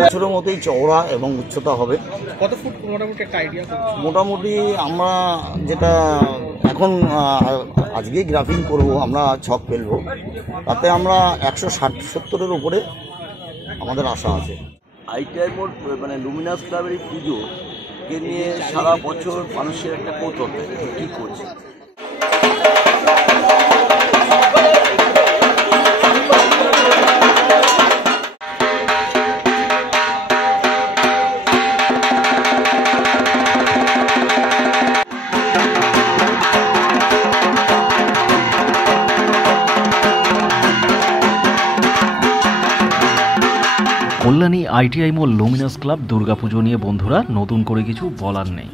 বছরের মতোই চওড়া এবং উচ্চতা হবে। কত ফুট মোটামুটি একটা আইডিয়া? মোটামুটি আমরা যেটা এখন আজকেই গ্রাফিং করব, আমরা ছক ফেলবো, তাতে আমরা 160-70-এর উপরে আমাদের আশা আছে। আইটিআই মোড় মানে লুমিনাস ক্লাবের এই পুজোকে নিয়ে সারা বছর মানুষের একটা কৌতূহল থাকে কী করছে। কল্যাণী আইটিআই মোড় লুমিনাস ক্লাব দুর্গাপুজো নিয়ে বন্ধুরা নতুন করে কিছু বলার নেই।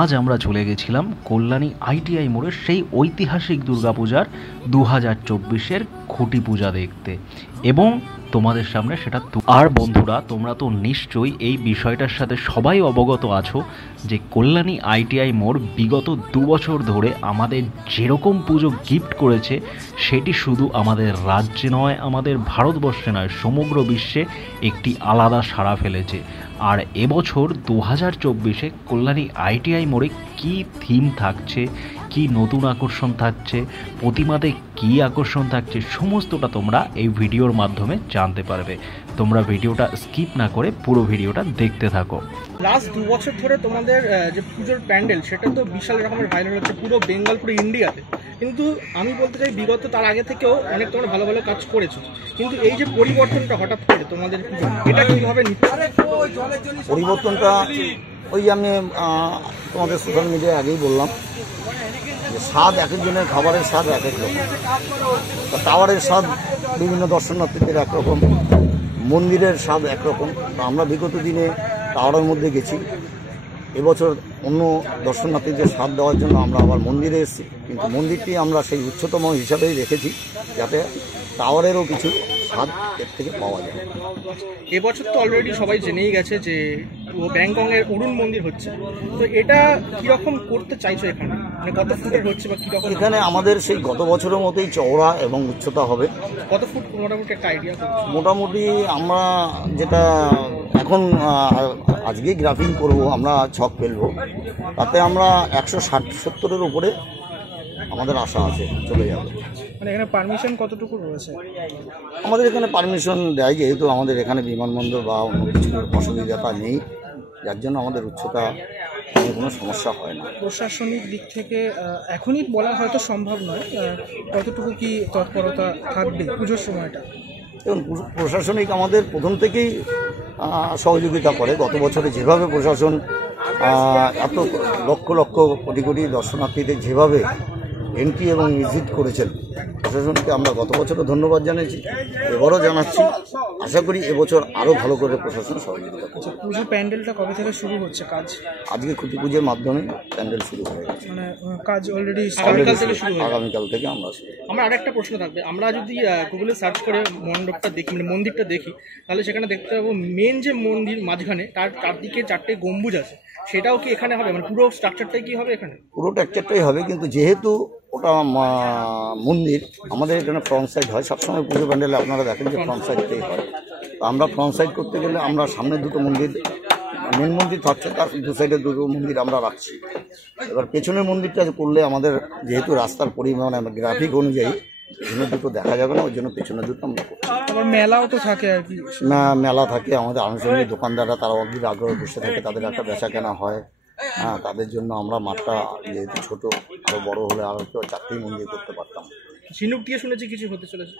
আজ আমরা চলে গেছিলাম কল্যাণী আইটিআই মোড়ের সেই ঐতিহাসিক দুর্গাপূজার 2024-এর খুঁটি পূজা দেখতে, এবং তোমাদের সামনে সেটা। আর বন্ধুরা, তোমরা তো নিশ্চয়ই এই বিষয়টার সাথে সবাই অবগত আছো যে কল্যাণী আইটিআই মোড় বিগত 2 বছর ধরে আমাদের যেরকম পুজো গিফট করেছে, সেটি শুধু আমাদের রাজ্যে নয়, আমাদের ভারতবর্ষে নয়, সমগ্র বিশ্বে একটি আলাদা সাড়া ফেলেছে। আর এবছর 2024-এ কল্যাণী আইটিআই মোড়ে কী থিম থাকছে, কি নতুন আকর্ষণ থাকছে, প্রতিমাতে কি আকর্ষণ থাকছে, সমস্তটা তোমরা এই ভিডিওর মাধ্যমে জানতে পারবে। তোমরা ভিডিওটা স্কিপ না করে পুরো ভিডিওটা দেখতে থাকো। লাস্ট 2 বছর ধরে তোমাদের যে পুজোর প্যান্ডেল, সেটা তো বিশাল রকমের ভাইরাল হচ্ছে পুরো বেঙ্গল, পুরো ইন্ডিয়াতে। কিন্তু আমি বলতে চাই, বিগত তার আগে থেকেও অনেক তোমরা ভালো ভালো কাজ করেছো, কিন্তু এই যে পরিবর্তনটা হঠাৎ করে তোমাদের, এটা কীভাবে নিচ্ছে? পরিবর্তনটা ওই আমি তোমাদের সোশ্যাল মিডিয়ায় আগেই বললাম যে স্বাদ এক একজনের, খাবারের স্বাদ এক এক রকম। টাওয়ারের স্বাদ বিভিন্ন দর্শনার্থীদের একরকম, মন্দিরের স্বাদ একরকম। তো আমরা বিগত দিনে টাওয়ারের মধ্যে গেছি, এবছর অন্য দর্শনার্থীদের স্বাদ দেওয়ার জন্য আমরা আবার মন্দিরে এসেছি, কিন্তু মন্দিরটি আমরা সেই উচ্চতম হিসাবেই রেখেছি, যাতে টাওয়ারেরও কিছু স্বাদ এর থেকে পাওয়া যায়। এবছর তো অলরেডি সবাই জেনেই গেছে যে ব্যাংককের অরুণ মন্দির হচ্ছে, তো এটা কীরকম করতে চাইছো এখানে? মানে কত ফুটের হচ্ছে বা কীরকম? এখানে আমাদের সেই গত বছরের মতোই চওড়া এবং উচ্চতা হবে। কত ফুট মোটামুটি একটা আইডিয়া? মোটামুটি আমরা যেটা এখন আজকেই গ্রাফিং করব, আমরা ছক ফেলবো, তাতে আমরা 160-70-এর উপরে আমাদের আশা আছে চলে যাবে। মানে এখানে পারমিশন কতটুকু রয়েছে? আমাদের এখানে পারমিশন দেয়, যেহেতু আমাদের এখানে বিমানবন্দর বা অন্য কিছুর অসুবিধাটা নেই, যার জন্য আমাদের উচ্চতা নিয়ে কোনো সমস্যা হয় না। প্রশাসনিক দিক থেকে এখনই বলা হয়তো সম্ভব নয়, কতটুকু কি তৎপরতা থাকবে পুজোর সময়টা? এবং প্রশাসনিক আমাদের প্রথম থেকেই সহযোগিতা করে। গত বছরে যেভাবে প্রশাসন এত লক্ষ লক্ষ কোটি কোটি দর্শনার্থীদের যেভাবে এন্ট্রি এবং ভিজিট করেছেন, প্রশাসনকে আমরা গত বছরও ধন্যবাদ জানিয়েছি, এবারও জানাচ্ছি। আশা করি এবছর আরও ভালো করে প্রশাসন সহযোগিতা করছে। পুজো প্যান্ডেলটা কবে থেকে শুরু হচ্ছে কাজ? আজকে খুঁটি পুজোর মাধ্যমে প্যান্ডেল শুরু হয়ে গেছে, মানে কাজ অলরেডি আগামীকাল থেকে আমরা শুরু। আমার আরেকটা প্রশ্ন থাকবে, আমরা যদি গুগলে সার্চ করে মণ্ডপটা দেখি, মানে মন্দিরটা দেখি, তাহলে সেখানে দেখতে পাবো মেন যে মন্দির মাঝখানে তার চারদিকে 4টে গম্বুজ আছে, সেটাও কি এখানে হবে? মানে পুরো স্ট্রাকচারটাই কি হবে এখানে? পুরো স্ট্রাকচারটাই হবে, কিন্তু যেহেতু ওটা মন্দির, আমাদের এখানে ফ্রন্ট সাইড হয় সবসময় পুজো প্যান্ডেলে, আপনারা দেখেন যে ফ্রন্ট সাইডটাই হয়। তো আমরা ফ্রন্ট সাইড করতে গেলে আমরা সামনে দুটো মন্দির, মেন মন্দির থাকছে, তার দু সাইডে দুটো মন্দির আমরা রাখছি। এবার পেছনের মন্দিরটা করলে আমাদের যেহেতু রাস্তার পরিমাণ গ্রাফিক অনুযায়ী পেছনের দুটো দেখা যাবে না, ওই জন্য পেছনের দুটো আমরা করছি। আবার মেলাও তো থাকে আর কি? না, মেলা থাকে, আমাদের আনুষঙ্গিক দোকানদাররা তারা অনেক আগ্রহ বসে থাকে, তাদের একটা বেচা কেনা হয়। হ্যাঁ, তাদের জন্য আমরা মাঠটা যেহেতু ছোটো, আরও বড় হলে আরও 4টি মন্দির করতে পারতাম। ঝিনুক দিয়ে শুনেছি কিছু হতে চলেছে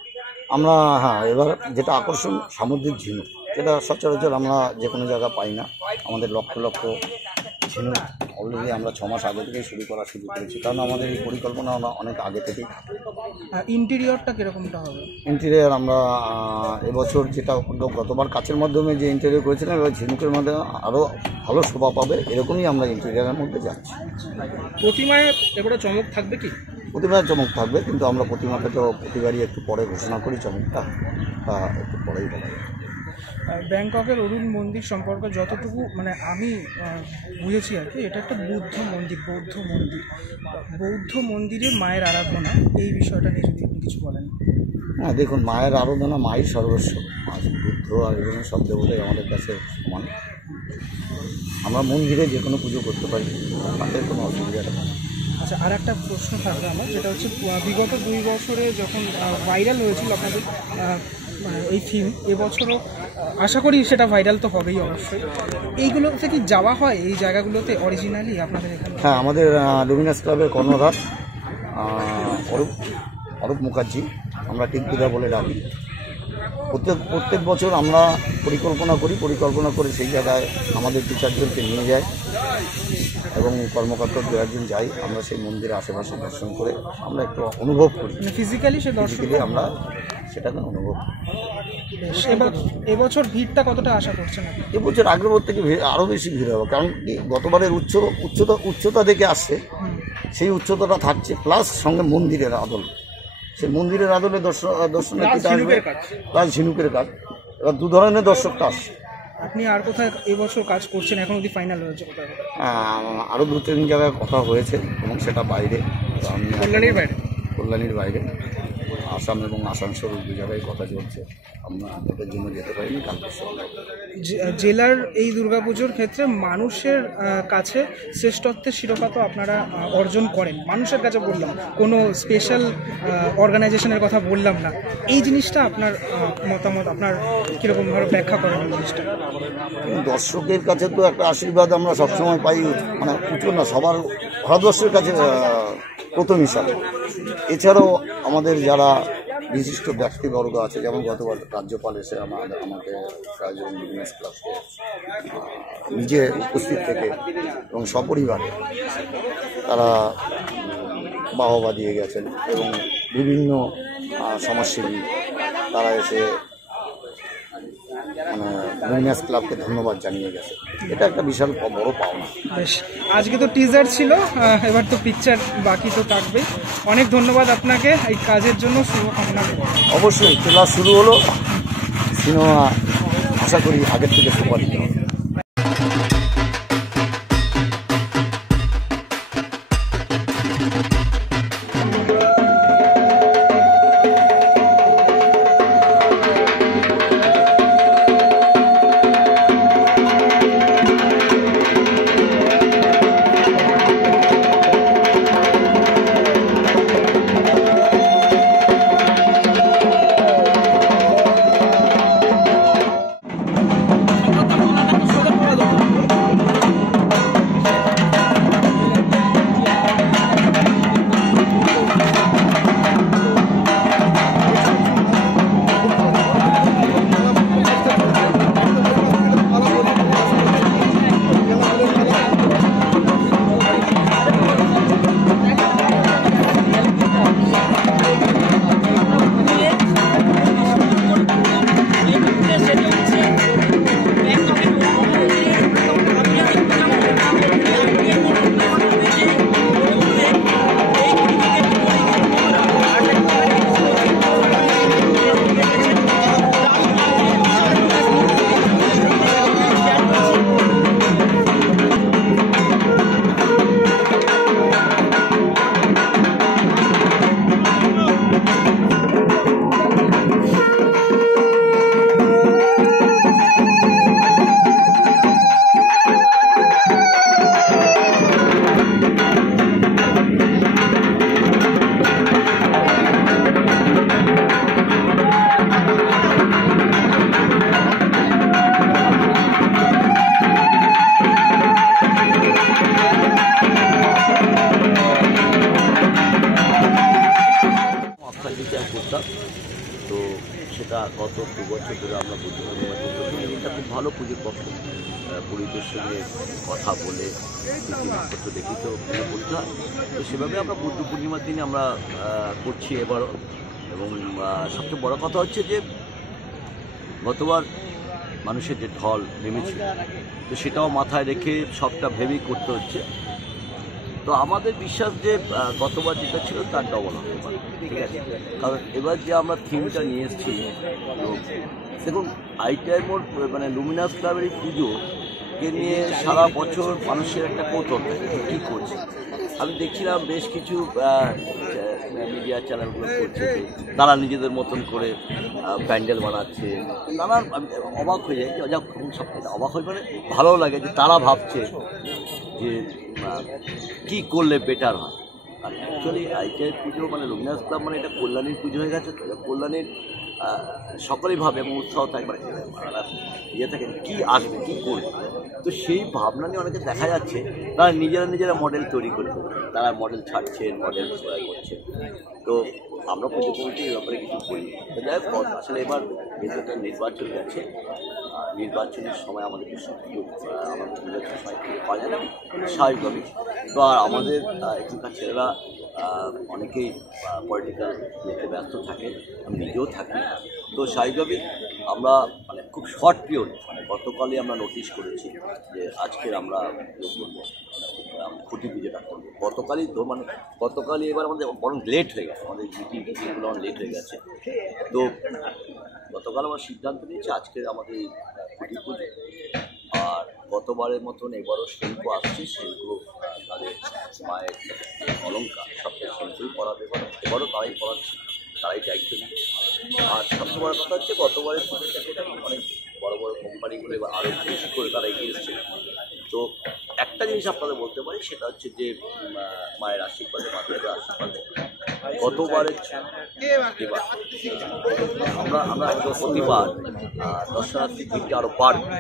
আমরা। হ্যাঁ, এবার যেটা আকর্ষণ সামুদ্রিক ঝিনুক, যেটা সচরাচর আমরা যে কোনো জায়গায় পাই না। আমাদের লক্ষ লক্ষ ঝিনুক অলরেডি আমরা 6 মাস আগে থেকেই শুরু করা শুরু করেছি, কারণ আমাদের এই পরিকল্পনা অনেক আগে থেকেই। ইন্টেরিয়রটা কীরকমটা হবে? ইন্টেরিয়র আমরা এবছর যেটা গতবার কাচের মাধ্যমে যে ইন্টেরিয়র করেছিলাম, এবার ঝিনুকের মাধ্যমে আরও ভালো শোভা পাবে, এরকমই আমরা ইন্টেরিয়রের মধ্যে যাচ্ছি। প্রতিমায় এবারে চমক থাকবে কি? প্রতিমায় চমক থাকবে, কিন্তু আমরা প্রতিমাকে তো প্রতিবারই একটু পরে ঘোষণা করি চমকটা, একটু পরেই বলা যায়। ব্যাংককের অরুণ মন্দির সম্পর্কে যতটুকু মানে আমি বুঝেছি আর কি, এটা একটা বৌদ্ধ মন্দিরে মায়ের আরাধনা, এই বিষয়টা নিয়ে যদি আপনি কিছু বলেন। হ্যাঁ, দেখুন, মায়ের আরাধনা মাই সর্বস্ব। আর বুদ্ধ আর এগুলো সব দেবতাই আমাদের কাছে সমান। আমরা মন্দিরে যে কোনো পুজো করতে পারি, তাতে কোনো অসুবিধা নেই। আচ্ছা, আর একটা প্রশ্ন থাকবে আমার, যেটা হচ্ছে বিগত 2 বছরে যখন ভাইরাল হয়েছিল আপনাদের মানে এই থিম, এবছরও আশা করি সেটা ভাইরাল তো হবেই অবশ্যই। এইগুলোতে কি যাওয়া হয়, এই জায়গাগুলোতে অরিজিনালি আপনাদের এখানে? হ্যাঁ, আমাদের লুমিনাস ক্লাবের কর্ণধার অরূপ মুখার্জি, আমরা টিকপিদা বলে ডাকি। প্রত্যেক বছর আমরা পরিকল্পনা করে সেই জায়গায় আমাদের টিচারদেরকে নিয়ে যায় এবং কর্মকর্তা 2-1 যাই, আমরা সেই মন্দিরের আশেপাশে দর্শন করে আমরা একটু অনুভব করি, ফিজিক্যালি সে দর্শন আমরা সেটাকে অনুভব করি। এবছর ভিড়টা কতটা আশা করছেন? এবছর আগের বছর থেকে আরও বেশি ভিড় হবে, কারণ কি গতবারের উচ্চতা দেখে আসছে, সেই উচ্চতাটা থাকছে, প্লাস সঙ্গে মন্দিরের আদল, সেই মন্দিরের আদলে দর্শনার্থীটা আসবে, প্লাস ঝিনুকের কাজ। এবার 2 ধরনের দর্শকটা আসছে। আপনি আর কোথায় এবছর কাজ করছেন, এখন অবধি ফাইনাল হয়েছে কোথায়? আরও 2-3 জায়গায় কথা হয়েছে এবং সেটা বাইরে, কল্যাণীর বাইরে, আসাম এবং আসানসোল 2 জায়গায় কথা চলছে। আমরা এটার জন্য যেতে পারিনি, কালকে জেলার এই দুর্গাপুজোর ক্ষেত্রে মানুষের কাছে শ্রেষ্ঠত্বের শিরোপা তো আপনারা অর্জন করেন, মানুষের কাছে বললাম, কোনো স্পেশাল অর্গানাইজেশনের কথা বললাম না। এই জিনিসটা আপনার মতামত, আপনার কীরকমভাবে ব্যাখ্যা করেন এই জিনিসটা? দর্শকের কাছে তো একটা আশীর্বাদ আমরা সবসময় পাই, মানে উঁচু না, সবার ভারতবর্ষের কাছে প্রথম হিসাবে। এছাড়াও আমাদের যারা বিশিষ্ট ব্যক্তিবর্গ আছে, যেমন গতবার রাজ্যপাল এসে আমাকে লুমিনাস ক্লাবকে নিজে উপস্থিত থেকে এবং সপরিবারে তারা বাহবা দিয়ে গেছেন এবং বিভিন্ন সমাজসেবী তারা এসে লুমিনাস ক্লাবকে ধন্যবাদ জানিয়ে গেছে। এটা একটা বিশাল বড় পাওনা। বেশ, আজকে তো টিজার ছিল, এবার তো পিকচার বাকি তো থাকবে। অনেক ধন্যবাদ আপনাকে এই কাজের জন্য, শুভকামনা। অবশ্যই ট্রেলার শুরু হলো, সিনেমা আশা করি আগের থেকে সুপারিত হবে। তো সেটা গত 2 বছর ধরে আমরা বুদ্ধ পূর্ণিমা করছি। এটা খুব ভালো পুজোর পক্ষ, পুরীদের সঙ্গে কথা বলে নক্ষত্র দেখি তো পুজো করতে হয়। তো সেভাবে আমরা বুদ্ধ পূর্ণিমার দিনে আমরা করছি এবারও। এবং সবচেয়ে বড় কথা হচ্ছে যে গতবার মানুষের যে ঢল নেমেছিল, তো সেটাও মাথায় রেখে সবটা ভেবেই করতে হচ্ছে। তো আমাদের বিশ্বাস যে গতবার যেটা ছিল তার ডবল হবে এবার, ঠিক আছে? কারণ এবার যে আমরা থিমটা নিয়ে এসেছি, তো দেখুন আইটিআই মোড় মানে লুমিনাস ক্লাবের এই পুজোকে নিয়ে সারা বছর মানুষের একটা কৌতূহল থাকে কী করছে। আমি দেখছিলাম বেশ কিছু মিডিয়া চ্যানেলগুলো করছে যে তারা নিজেদের মতন করে প্যান্ডেল বানাচ্ছে, নানান অবাক হয়ে যায়। যা সব অবাক হয়ে মানে ভালো লাগে যে তারা ভাবছে যে কী করলে বেটার হয়। আর অ্যাকচুয়ালি আইটিআই পুজো মানে লুমিনাস ক্লাব মানে এটা কল্যাণীর পুজো হয়ে গেছে। তো কল্যাণীর সকলেই ভাবে এবং উৎসাহ থাকে মানে ইয়ে থাকে কী আসবে কী করবে। তো সেই ভাবনা নিয়ে অনেকে দেখা যাচ্ছে তারা নিজেরা মডেল তৈরি করছে, তারা মডেল ছাড়ছেন, মডেল করছে। তো আমরা পুজো কমিটি এই ব্যাপারে কিছু বলি। তো যাই হোক, আসলে এবার যেহেতু নির্বাচন গেছে, নির্বাচনের সময় আমাদেরকে সুযোগ আমাদের নির্বাচনের সময় পাওয়া যায় না স্বাভাবিকভাবেই। তো আর আমাদের এখানকার ছেলেরা অনেকেই পলিটিক্যাল ইয়েতে ব্যস্ত থাকে, আমি নিজেও থাকি। তো স্বাভাবিকভাবেই আমরা মানে খুব শর্ট পিরিয়ড মানে গতকালই আমরা নোটিশ করেছি যে আজকের আমরা খুঁটি পুজোটা করবো। গতকালই এবার আমাদের বরং লেট হয়ে গেছে, আমাদের মিটিংগুলো অনেক লেট হয়ে গেছে। তো গতকাল আমরা সিদ্ধান্ত নিয়েছি আজকের আমাদের খুঁটি পুজো। আর গতবারের মতন এবারও শিল্প আসছে, শিল্প তাদের মায়ের অলঙ্কার সবচেয়ে শিল্পই পড়াবে, এবারও তারাই পড়াচ্ছে, তারাই দায়িত্ব নিচ্ছে। আর সবচেয়ে বড় কথা হচ্ছে গতবারের পুজোটাকে অনেক বড় বড় কোম্পানিগুলো এবার আরও বেশি করে তারা এগিয়ে এসছে। তো একটা জিনিস আপনাদের বলতে পারি, সেটা হচ্ছে যে মায়ের আশীর্বাদে, মাতৃদের আশীর্বাদে গতবারের আমরা প্রতিবার দর্শনার্থী ভিড়টা আরও বাড়বে।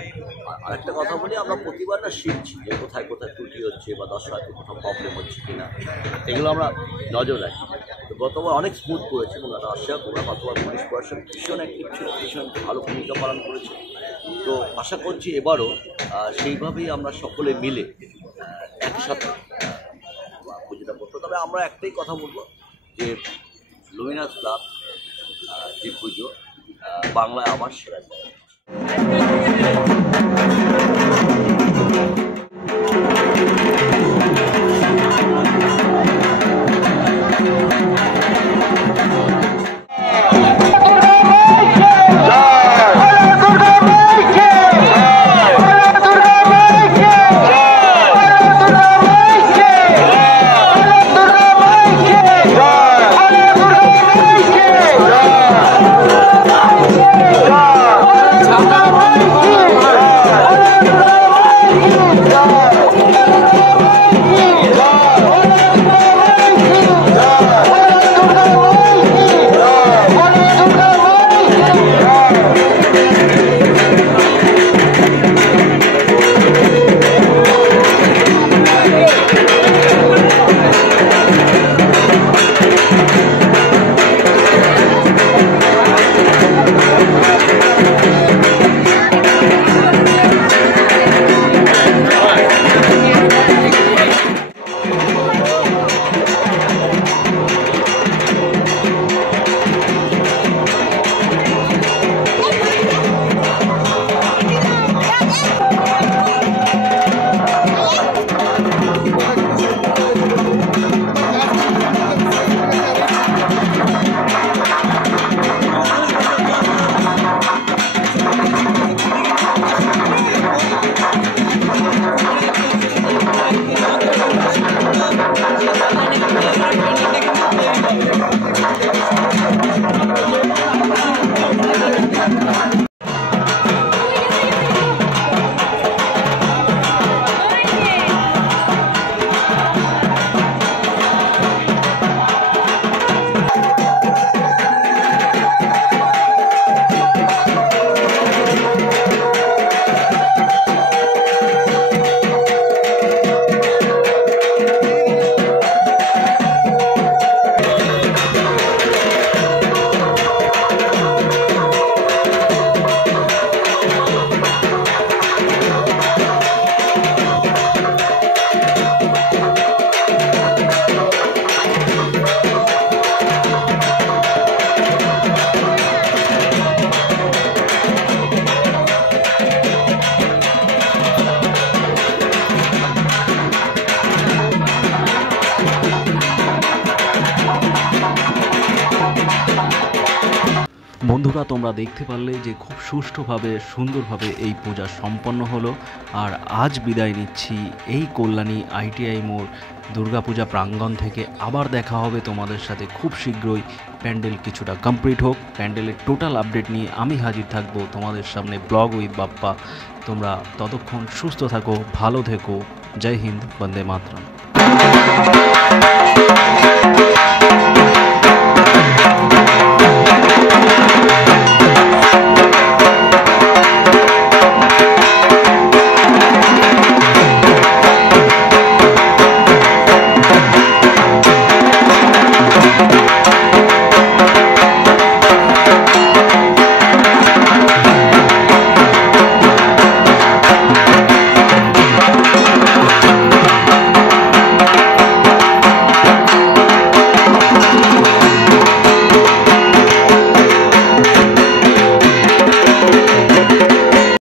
আর একটা কথা বলি, আমরা প্রতিবার না শিখছি যে কোথায় কোথায় ত্রুটি হচ্ছে বা দর্শনার্থী কোথাও প্রবলেম হচ্ছে কিনা, এগুলো আমরা নজর রাখি। তো গতবার অনেক স্মুথ করেছে এবং অস্বীকার করবো গতবার পুলিশ প্রশাসন ভীষণ অ্যাক্টিভ ছিল, ভীষণ ভালো ভূমিকা পালন করেছে। তো আশা করছি এবারও সেইভাবেই আমরা সকলে মিলে একসাথে পুজোটা করবো। তবে আমরা একটাই কথা বলবো যে লুমিনাস ক্লাব যে পুজো বাংলায় আবার সেরা যায়। Bye. বন্ধুরা তোমরা দেখতে পারলে যে খুব সুষ্ঠুভাবে সুন্দরভাবে এই পূজা সম্পন্ন হলো। আর আজ বিদায় নিচ্ছি এই কল্যাণী ITI মোড় দুর্গাপূজা প্রাঙ্গণ থেকে। আবার দেখা হবে তোমাদের সাথে খুব শীঘ্রই। প্যান্ডেল কিছুটা কমপ্লিট হোক, প্যান্ডেলের টোটাল আপডেট নিয়ে আমি হাজির থাকবো তোমাদের সামনে ব্লগ উইথ বাপ্পা। তোমরা ততক্ষণ সুস্থ থাকো, ভালো থেকো। জয় হিন্দ, বন্দে মাতরম।